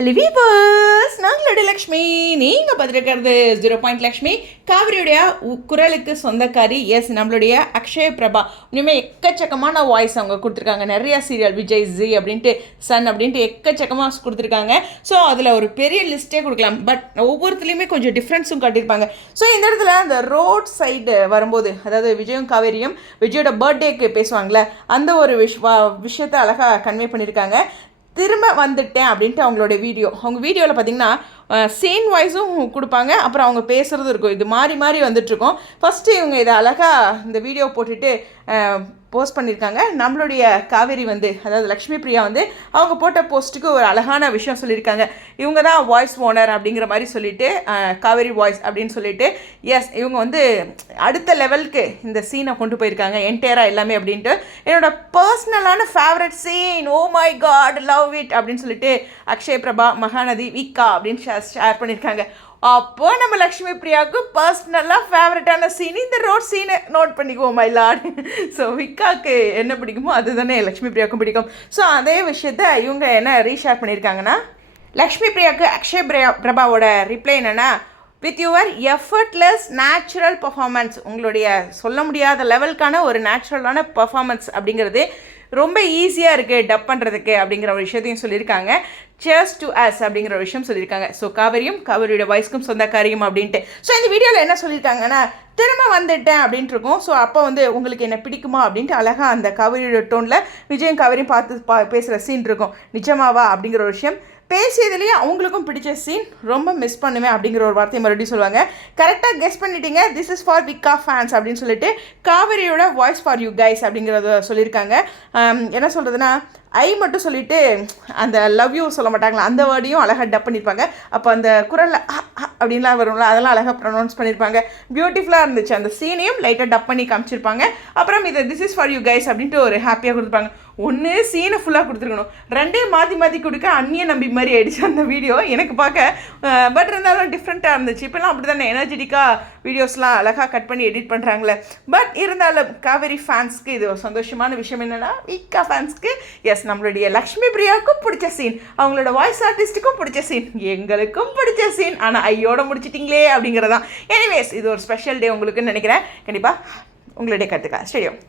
Hello viewers, நாங்களுடைய Lakshmi. நீங்கள் பார்த்துருக்கிறது 0 லக்ஷ்மி. காவிரியுடைய குரலுக்கு சொந்தக்காரி. S, நம்மளுடைய அக்ஷய பிரபா. இனிமேல் எக்கச்சக்கமான வாய்ஸ் அவங்க கொடுத்துருக்காங்க. நிறையா சீரியல் விஜய் ஜி அப்படின்ட்டு சன் அப்படின்ட்டு எக்கச்சக்கமாக கொடுத்துருக்காங்க. ஸோ அதில் ஒரு பெரிய லிஸ்ட்டே கொடுக்கலாம். பட் ஒவ்வொருத்துலேயுமே கொஞ்சம் டிஃப்ரென்ஸும் காட்டியிருப்பாங்க. ஸோ இந்த இடத்துல அந்த ரோட் சைடு வரும்போது, அதாவது விஜயும் காவேரியும் விஜயோட பர்த்டேக்கு பேசுவாங்களே, அந்த ஒரு விஷயத்தை அழகாக கன்வே பண்ணியிருக்காங்க. திரும்ப வந்துட்டேன் அப்படின்ட்டு அவங்களோட வீடியோ. அவங்க வீடியோவில் பார்த்திங்கன்னா சீன் வாய்ஸும் கொடுப்பாங்க, அப்புறம் அவங்க பேசுகிறதும் இருக்கும். இது மாறி மாறி வந்துட்டுருக்கோம். ஃபஸ்ட்டு இவங்க இதை அழகாக இந்த வீடியோ போட்டுட்டு போஸ்ட் பண்ணியிருக்காங்க. நம்மளுடைய காவேரி அதாவது லக்ஷ்மி பிரியா அவங்க போட்ட போஸ்ட்டுக்கு ஒரு அழகான விஷயம் சொல்லியிருக்காங்க. இவங்க தான் வாய்ஸ் ஓனர் அப்படிங்கிற மாதிரி சொல்லிவிட்டு, காவேரி வாய்ஸ் அப்படின்னு சொல்லிட்டு, எஸ் இவங்க அடுத்த லெவலுக்கு இந்த சீனை கொண்டு போயிருக்காங்க, என்டையராக எல்லாமே அப்படின்ட்டு. என்னோடய பர்சனலான favourite scene, oh my god love it அப்படின்னு சொல்லிட்டு அக்ஷய பிரபா, மகாநதி, விக்கா அப்படின்னு ஷேர் பண்ணியிருக்காங்க. அப்போது நம்ம லக்ஷ்மி பிரியாவுக்கு பர்சனலாக ஃபேவரட்டான சீன் இந்த ரோட் சீனை நோட் பண்ணிக்குவோம் மை லார்ட். ஸோ விக்காவுக்கு என்ன பிடிக்குமோ அது தானே லக்ஷ்மி பிரியாவுக்கும் பிடிக்கும். ஸோ அதே விஷயத்த இவங்க என்ன ரீஷேர் பண்ணியிருக்காங்கன்னா, லக்ஷ்மி பிரியாவுக்கு அக்ஷய் பிரபாவோட ரிப்ளை என்னென்னா, with your effortless natural performance, உங்களுடைய சொல்ல முடியாத லெவலுக்கான ஒரு நேச்சுரலான பர்ஃபார்மன்ஸ் அப்படிங்கிறது ரொம்ப ஈஸியாக இருக்குது டப் பண்ணுறதுக்கு அப்படிங்கிற ஒரு விஷயத்தையும் சொல்லியிருக்காங்க. சேர்ஸ் டு அஸ் அப்படிங்கிற ஒரு விஷயம் சொல்லியிருக்காங்க. ஸோ காவேரியோட வாய்ஸ்க்கும் சொந்தக்காரியும் அப்படின்ட்டு. ஸோ இந்த வீடியோவில் என்ன சொல்லியிருக்காங்கன்னா, திரும்ப வந்துட்டேன் அப்படின்ட்டு இருக்கும். ஸோ அப்போ உங்களுக்கு என்ன பிடிக்குமா அப்படின்ட்டு அழகாக அந்த காவேரியோட டோனில் விஜயும் காவேரியும் பார்த்து பேசுகிற சீன் இருக்கும். நிஜமாவா அப்படிங்கிற ஒரு விஷயம் பேசியதுலேயே அவங்களுக்கும் பிடிச்ச சீன். ரொம்ப மிஸ் பண்ணுவேன் அப்படிங்கிற ஒரு வார்த்தையை மறுபடியும் சொல்லுவாங்க. கரெக்டாக கெஸ் பண்ணிட்டீங்க, திஸ் இஸ் ஃபார் விக்கா ஃபேன்ஸ் அப்படின்னு சொல்லிட்டு காவேரியோட வாய்ஸ் ஃபார் யூ கைஸ் அப்படிங்கிறத சொல்லியிருக்காங்க. என்ன சொல்கிறதுனா, ஐ மட்டும் சொல்லிவிட்டு அந்த லவ் யூ சொல்ல மாட்டாங்களா, அந்த வேர்டையும் அழகாக டப் பண்ணியிருப்பாங்க. அப்போ அந்த குரலில் அப்படின்லாம் வரும்ல, அதெல்லாம் அழகாக ப்ரொனவுன்ஸ் பண்ணியிருப்பாங்க. பியூட்டிஃபுல்லாக இருந்துச்சு. அந்த சீனையும் லைட்டாக டப் பண்ணி காமிச்சிருப்பாங்க. அப்புறம் இது this is for you guys அப்படின்ட்டு ஒரு ஹாப்பியாக கொடுத்துருப்பாங்க. ஒன்று சீனை ஃபுல்லாக கொடுத்துருக்கணும், ரெண்டே மாற்றி கொடுக்க அந்நிய நம்பி மாதிரி ஆயிடுச்சு அந்த வீடியோ எனக்கு பார்க்க. பட் இருந்தாலும் டிஃப்ரெண்ட்டாக இருந்துச்சு. இப்போலாம் அப்படி தானே எனர்ஜெட்டிக்காக வீடியோஸ்லாம் அழகாக கட் பண்ணி எடிட் பண்ணுறாங்களே. பட் இருந்தாலும் காவேரி ஃபேன்ஸ்க்கு இது ஒரு சந்தோஷமான விஷயம். என்னென்னா, விக்கா ஃபேன்ஸ்க்கு எஸ் நம்மளுடைய லக்ஷ்மி பிரியாவுக்கும் பிடிச்ச சீன், அவங்களோட வாய்ஸ் ஆர்டிஸ்ட்டுக்கும் பிடிச்ச சீன், எங்களுக்கும் பிடிச்ச சீன். ஆனால் ஐயோட முடிச்சிட்டிங்களே அப்படிங்கிறதான். எனிவேஸ் இது ஒரு ஸ்பெஷல் டே உங்களுக்குன்னு நினைக்கிறேன். கண்டிப்பாக உங்களுடைய கருத்துக்கா ஸ்டேடியம்.